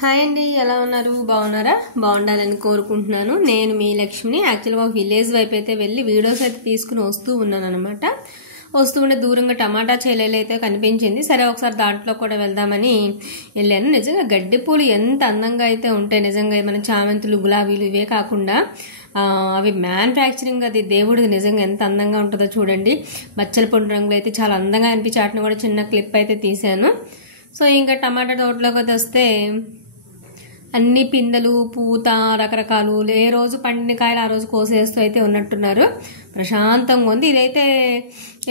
Hi అండి, ఎలా ఉన్నారు? బాగున్నారా? బాగుండాలని కోరుకుంటున్నాను. నేను మీ లక్ష్మిని. యాక్చువల్గా ఒక విలేజ్ వైపు అయితే వెళ్ళి వీడియోస్ అయితే తీసుకుని వస్తూ ఉన్నాను అనమాట. వస్తూ ఉండే దూరంగా టమాటా చేలలు అయితే కనిపించింది. సరే ఒకసారి దాంట్లో కూడా వెళ్దామని వెళ్ళాను. నిజంగా గడ్డి పూలు ఎంత అందంగా అయితే ఉంటాయి. నిజంగా మన చామంతులు, గులాబీలు ఇవే కాకుండా అవి మ్యానుఫ్యాక్చరింగ్, అది దేవుడికి నిజంగా ఎంత అందంగా ఉంటుందో చూడండి. బచ్చల పొండు రంగులు అయితే చాలా అందంగా అనిపించి వాటిని కూడా చిన్న క్లిప్ అయితే తీశాను. సో ఇంకా టమాటా తోటలోకి వస్తే అన్ని పిందెలు, పూత, రకరకాలు, ఏ రోజు పండిన కాయలు ఆ రోజు కోసేస్తూ అయితే ఉన్నట్టున్నారు. ప్రశాంతంగా ఉంది. ఇదైతే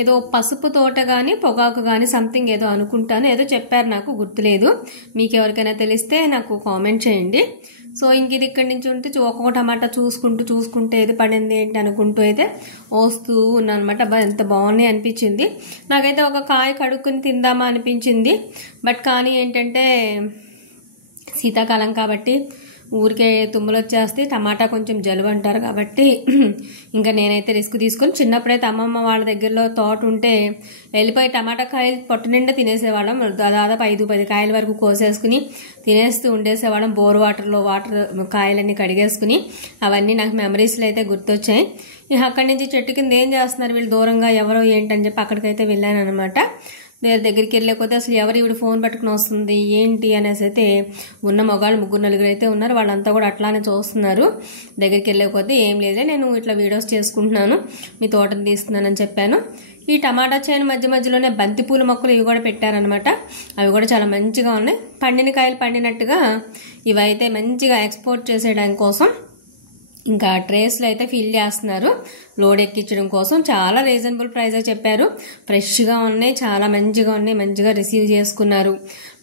ఏదో పసుపు తోట కానీ పొగాకు కానీ సంథింగ్ ఏదో అనుకుంటాను. ఏదో చెప్పారు, నాకు గుర్తులేదు. మీకు ఎవరికైనా తెలిస్తే నాకు కామెంట్ చేయండి. సో ఇంక ఇది ఇక్కడి నుంచి ఉంటే ఒక్కొక్క టమాటా చూసుకుంటూ ఏది పడింది ఏంటి అనుకుంటూ అయితే వస్తూ ఉన్నాను అనమాట. ఎంత బాగున్నాయి అనిపించింది. నాకైతే ఒక కాయ కడుక్కుని తిందామా అనిపించింది. బట్ కానీ ఏంటంటే శీతాకాలం కాబట్టి ఊరికే తుమ్ములు వచ్చేస్తే, టమాటా కొంచెం జలుబు అంటారు కాబట్టి ఇంకా నేనైతే రిస్క్ తీసుకొని, చిన్నప్పుడైతే అమ్మమ్మ వాళ్ళ దగ్గరలో తోట ఉంటే వెళ్ళిపోయి టమాటా కాయలు పొట్టు నిండా తినేసేవాళ్ళం. దాదాపు 5-10 కాయల వరకు కోసేసుకుని తినేస్తూ ఉండేసేవాళ్ళం. బోర్ వాటర్ కాయలన్నీ కడిగేసుకుని. అవన్నీ నాకు మెమరీస్లో అయితే గుర్తొచ్చాయి. ఇక అక్కడి నుంచి చెట్టు కింద ఏం చేస్తున్నారు వీళ్ళు దూరంగా ఎవరో ఏంటని చెప్పి అక్కడికైతే వెళ్ళాను అనమాట. దగ్గరికి వెళ్ళకపోతే అసలు ఎవరు ఇవిడ ఫోన్ పట్టుకుని వస్తుంది ఏంటి అనేసి అయితే ఉన్న మగాళ్ళు 3-4 అయితే ఉన్నారు. వాళ్ళంతా కూడా అట్లానే చూస్తున్నారు. దగ్గరికి వెళ్ళకపోతే ఏం లేదే, నేను ఇట్లా వీడియోస్ చేసుకుంటున్నాను, మీ తోటను తీస్తున్నానని చెప్పాను. ఈ టమాటా చేను మధ్యలోనే బంతిపూల మొక్కలు ఇవి కూడా పెట్టారనమాట. అవి కూడా చాలా మంచిగా ఉన్నాయి. పండిన కాయలు పండినట్టుగా ఇవైతే మంచిగా ఎక్స్పోర్ట్ చేసేయడానికి కోసం ఇంకా ట్రేస్లో అయితే ఫిల్ చేస్తున్నారు. లోడ్ ఎక్కించడం కోసం చాలా రీజనబుల్ ప్రైస్ చెప్పారు. ఫ్రెష్గా ఉన్నాయి, చాలా మంచిగా ఉన్నాయి. మంచిగా రిసీవ్ చేసుకున్నారు,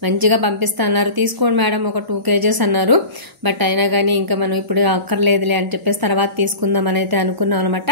మంచిగా పంపిస్తున్నారు. తీసుకోండి మేడం, ఒక 2 kgs అన్నారు. బట్ అయినా కానీ ఇంకా మనం ఇప్పుడు అక్కర్లేదులే అని చెప్పేసి తర్వాత తీసుకుందాం అని అయితే అనుకున్నాం అనమాట.